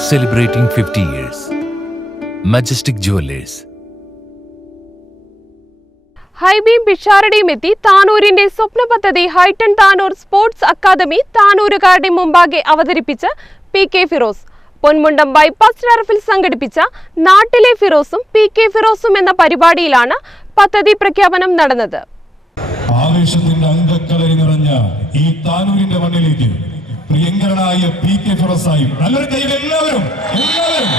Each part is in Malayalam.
celebrating 50 years. Majestic Jewelers. ഹൈബീം പിഷാരടിയും എത്തി താനൂരിന്റെ സ്വപ്ന പദ്ധതി ഹൈട്ടൺ താനൂർ സ്പോർട്സ് അക്കാദമി താനൂരുകാരുടെ മുമ്പാകെ അവതരിപ്പിച്ച് P K Firoz Ponmundam bypass ടർഫിൽ സംഘടിപ്പിച്ച നാട്ടിലെ ഫിറോസും പി കെ ഫിറോസും എന്ന പരിപാടിയിലാണ് പദ്ധതി പ്രഖ്യാപനം നടന്നത് ആവേശത്തിന്റെ അംഗക്കലരി നിറഞ്ഞ ഈ താനൂരിന്റെ മണ്ണിലേക്ക് പ്രിയങ്കരനായ പി കെ ഫിറസായും നല്ലൊരു ദൈവം എല്ലാവരും എല്ലാവരും.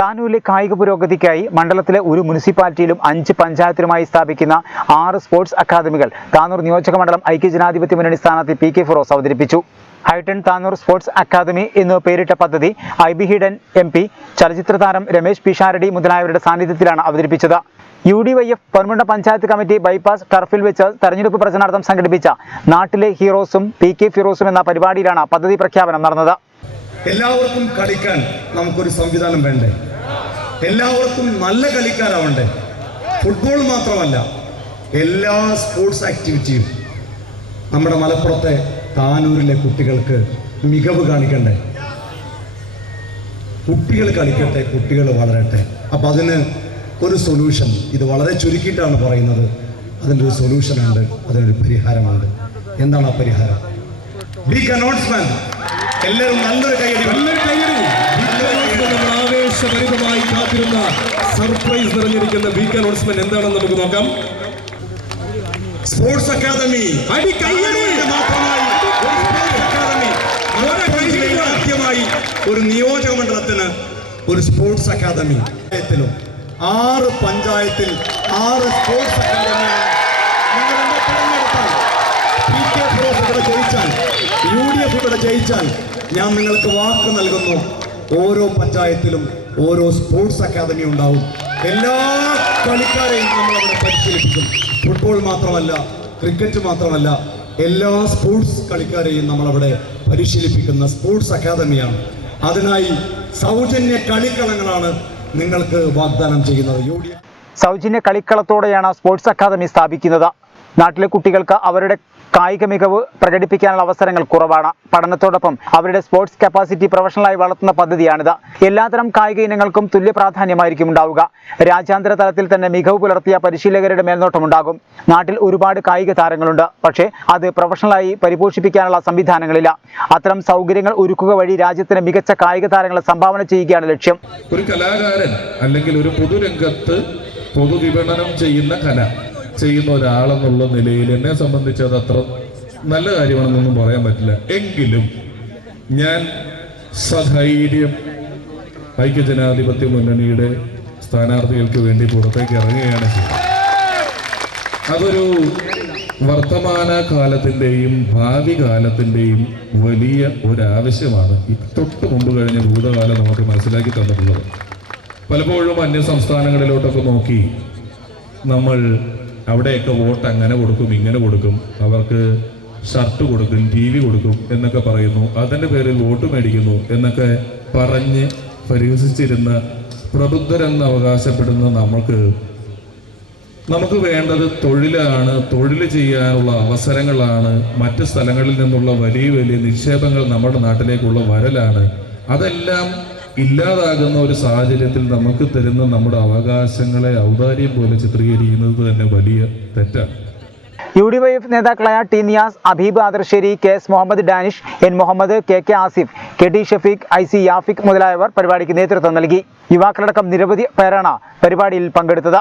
താനൂരിലെ കായിക പുരോഗതിക്കായി മണ്ഡലത്തിലെ ഒരു മുനിസിപ്പാലിറ്റിയിലും അഞ്ച് പഞ്ചായത്തിലുമായി സ്ഥാപിക്കുന്ന ആറ് സ്പോർട്സ് അക്കാദമികൾ താനൂർ നിയോജക മണ്ഡലം ഐക്യജനാധിപത്യ മുന്നണി സ്ഥാനാർത്ഥി പി കെ ഫിറോസ് അവതരിപ്പിച്ചു. ഹൈട്ടൺ താനൂർ സ്പോർട്സ് അക്കാദമി എന്ന് പേരിട്ട പദ്ധതി I B hidden M P ചലച്ചിത്ര താരം രമേശ് പിഷാരടി മുതലായവരുടെ സാന്നിധ്യത്തിലാണ് അവതരിപ്പിച്ചത്. U D Y F Ponmunda panchayat committee bypass ടർഫിൽ വെച്ച് തെരഞ്ഞെടുപ്പ് പ്രചരണാർത്ഥം സംഘടിപ്പിച്ച നാട്ടിലെ ഹീറോസും പി കെ ഫിറോസും എന്ന പരിപാടിയിലാണ് പദ്ധതി പ്രഖ്യാപനം നടന്നത്. എല്ലാവർക്കും കളിക്കാൻ നമുക്കൊരു സംവിധാനം വേണ്ടേ? എല്ലാവർക്കും നല്ല കളിക്കാരാവണ്ടേ ഫുട്ബോൾ മാത്രമല്ല എല്ലാ സ്പോർട്സ് ആക്ടിവിറ്റിയും നമ്മുടെ മലപ്പുറത്തെ താനൂരിലെ കുട്ടികൾക്ക് മികവ് കാണിക്കണ്ടേ? കുട്ടികൾ കളിക്കട്ടെ കുട്ടികൾ വളരട്ടെ. അപ്പം അതിന് ഒരു സൊല്യൂഷൻ ഇത് വളരെ ചുരുക്കിയിട്ടാണ് പറയുന്നത്. അതിന്റെ ഒരു സൊല്യൂഷൻ ഉണ്ട് അതിനൊരു പരിഹാരമുണ്ട്. എന്താണ് ആ പരിഹാരം? ബിഗ് അനൗൺസ്മെന്റ് എല്ലാവരും നല്ലൊരു കൈയടി ആവേശഭരിതമായി കാത്തിരുന്ന സർപ്രൈസ് നിറഞ്ഞിരിക്കുന്ന വീക്ക് അനൗൺസ്മെന്റ് എന്താണെന്ന് നമുക്ക് നോക്കാം. സ്പോർട്സ് അക്കാദമി അടി കൈയടി മാത്രമായി അക്കാദമി ഒരു നിയോജക മണ്ഡലത്തിന് ഒരു സ്പോർട്സ് അക്കാദമി. പഞ്ചായത്തിലും ആറ് പഞ്ചായത്തിൽ ആറ് സ്പോർട്സ് അക്കാദമി ജയിച്ചാൽ യു ഡി എഫ് ഇവിടെ ജയിച്ചാൽ ഞാൻ നിങ്ങൾക്ക് വാക്ക് നൽകുന്നു. ഓരോ പഞ്ചായത്തിലും ഓരോ സ്പോർട്സ് അക്കാദമി ഉണ്ടാവും. എല്ലാ കളിക്കാരെയും നമ്മൾ അവിടെ പരിശീലിപ്പിക്കും. ഫുട്ബോൾ മാത്രമല്ല ക്രിക്കറ്റ് മാത്രമല്ല എല്ലാ സ്പോർട്സ് കളിക്കാരെയും നമ്മളവിടെ പരിശീലിപ്പിക്കുന്ന സ്പോർട്സ് അക്കാദമിയാണ് അതിനായി സൗജന്യ കളിക്കളങ്ങളാണ് നിങ്ങൾക്ക് വാഗ്ദാനം ചെയ്യുന്നത്. യു സൗജന്യ കളിക്കളത്തോടെയാണ് സ്പോർട്സ് അക്കാദമി സ്ഥാപിക്കുന്നത്. നാട്ടിലെ കുട്ടികൾക്ക് അവരുടെ കായിക മികവ് പ്രകടിപ്പിക്കാനുള്ള അവസരങ്ങൾ കുറവാണ്. പഠനത്തോടൊപ്പം അവരുടെ സ്പോർട്സ് കപ്പാസിറ്റി പ്രൊഫഷണലായി വളർത്തുന്ന പദ്ധതിയാണിത്. എല്ലാത്തരം കായിക ഇനങ്ങൾക്കും തുല്യ പ്രാധാന്യമായിരിക്കും ഉണ്ടാവുക. രാജ്യാന്തര തലത്തിൽ തന്നെ മികവ് പുലർത്തിയ പരിശീലകരുടെ മേൽനോട്ടം ഉണ്ടാകും നാട്ടിൽ ഒരുപാട് കായിക താരങ്ങളുണ്ട്. പക്ഷേ അത് പ്രൊഫഷണലായി പരിപോഷിപ്പിക്കാനുള്ള സംവിധാനങ്ങളില്ല. അത്തരം സൗകര്യങ്ങൾ ഒരുക്കുക വഴി രാജ്യത്തിന് മികച്ച കായിക താരങ്ങളെ സംഭാവന ചെയ്യുകയാണ് ലക്ഷ്യം. ഒരു കലാകാരൻ അല്ലെങ്കിൽ ഒരു പൊതുരംഗത്ത് പൊതുവിപണനം ചെയ്യുന്ന കല. ചെയ്യുന്ന ഒരാളെന്നുള്ള നിലയിൽ എന്നെ സംബന്ധിച്ച് അത് അത്ര നല്ല കാര്യമാണെന്നൊന്നും പറയാൻ പറ്റില്ല. എങ്കിലും ഞാൻ സധൈര്യം ഐക്യജനാധിപത്യ മുന്നണിയുടെ സ്ഥാനാർത്ഥികൾക്ക് വേണ്ടി പുറത്തേക്ക് ഇറങ്ങുകയാണ് അതൊരു വർത്തമാന കാലത്തിന്റെയും ഭാവി കാലത്തിന്റെയും വലിയ ഒരാവശ്യമാണ്. തൊട്ട് മുമ്പ് കഴിഞ്ഞ ഭൂതകാലം നമുക്ക് മനസ്സിലാക്കി തന്നിട്ടുള്ളത്. പലപ്പോഴും അന്യ സംസ്ഥാനങ്ങളിലോട്ടൊക്കെ നോക്കി നമ്മൾ അവിടെയൊക്കെ വോട്ട് അങ്ങനെ കൊടുക്കും ഇങ്ങനെ കൊടുക്കും അവർക്ക് ഷർട്ട് കൊടുക്കും ടി വി കൊടുക്കും എന്നൊക്കെ പറയുന്നു. അതിന്റെ പേരിൽ വോട്ട് മേടിക്കുന്നു എന്നൊക്കെ പറഞ്ഞ് പരിഹസിച്ചിരുന്ന പ്രബുദ്ധരെന്ന് അവകാശപ്പെടുന്ന നമുക്ക് നമുക്ക് വേണ്ടത് തൊഴിലാണ്. തൊഴിൽ ചെയ്യാനുള്ള അവസരങ്ങളാണ്. മറ്റ് സ്ഥലങ്ങളിൽ നിന്നുള്ള വലിയ വലിയ നിക്ഷേപങ്ങൾ നമ്മുടെ നാട്ടിലേക്കുള്ള വരലാണ്. അതെല്ലാം ഇല്ലാതാകുന്ന ഒരു സാഹചര്യത്തിൽ നമുക്ക് തരുന്ന നമ്മുടെ അവകാശങ്ങളെ ഔദാര്യം പോലെ ചിത്രീകരിക്കുന്നത് തന്നെ വലിയ തെറ്റാണ്. യു ഡി വൈ എഫ് നേതാക്കളായ T Niyas Abeeb Adarsheri K S Muhammad Danish N Muhammad K K Asif K T Shafeeq I C Yafiq മുതലായവർ പരിപാടിക്ക് നേതൃത്വം നൽകി. യുവാക്കളടക്കം നിരവധി പേരാണ് പരിപാടിയിൽ പങ്കെടുത്തത്.